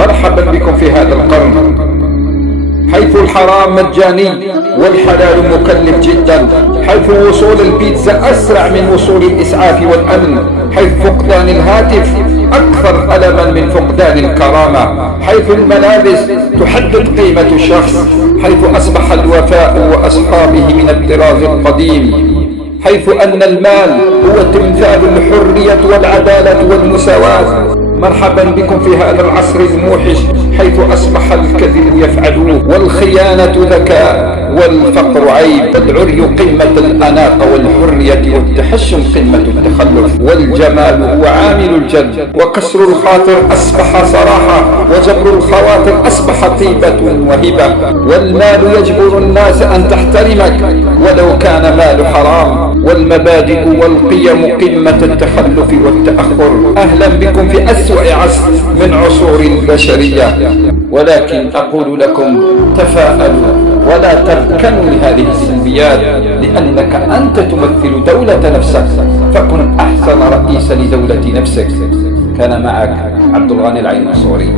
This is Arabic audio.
مرحبا بكم في هذا القرن، حيث الحرام مجاني والحلال مكلف جدا، حيث وصول البيتزا أسرع من وصول الإسعاف والأمن، حيث فقدان الهاتف أكثر ألما من فقدان الكرامة، حيث الملابس تحدد قيمة الشخص، حيث أصبح الوفاء وأصحابه من الطراز القديم، حيث أن المال هو تمثال الحرية والعدالة والمساواة. مرحبا بكم في هذا العصر الموحش، حيث أصبح الكذب يفعلوه والخيانة ذكاء والفقر عيب، والعري قمة الأناقة والحرية والتحشم قمة التخلف، والجمال هو عامل الجد، وكسر الخاطر أصبح صراحة، وجبر الخواطر أصبح طيبة وهبة، والمال يجبر الناس أن تحترمك ولو كان مال حرام، والمبادئ والقيم قمة التخلف والتأخر. أهلا بكم في أسوأ عصر من عصور البشرية، ولكن أقول لكم تفاءلوا ولا تركنوا لهذه السلبيات، لأنك أنت تمثل دولة نفسك، فكن أحسن رئيس لدولة نفسك. كان معك عبد الغني العين الصوري.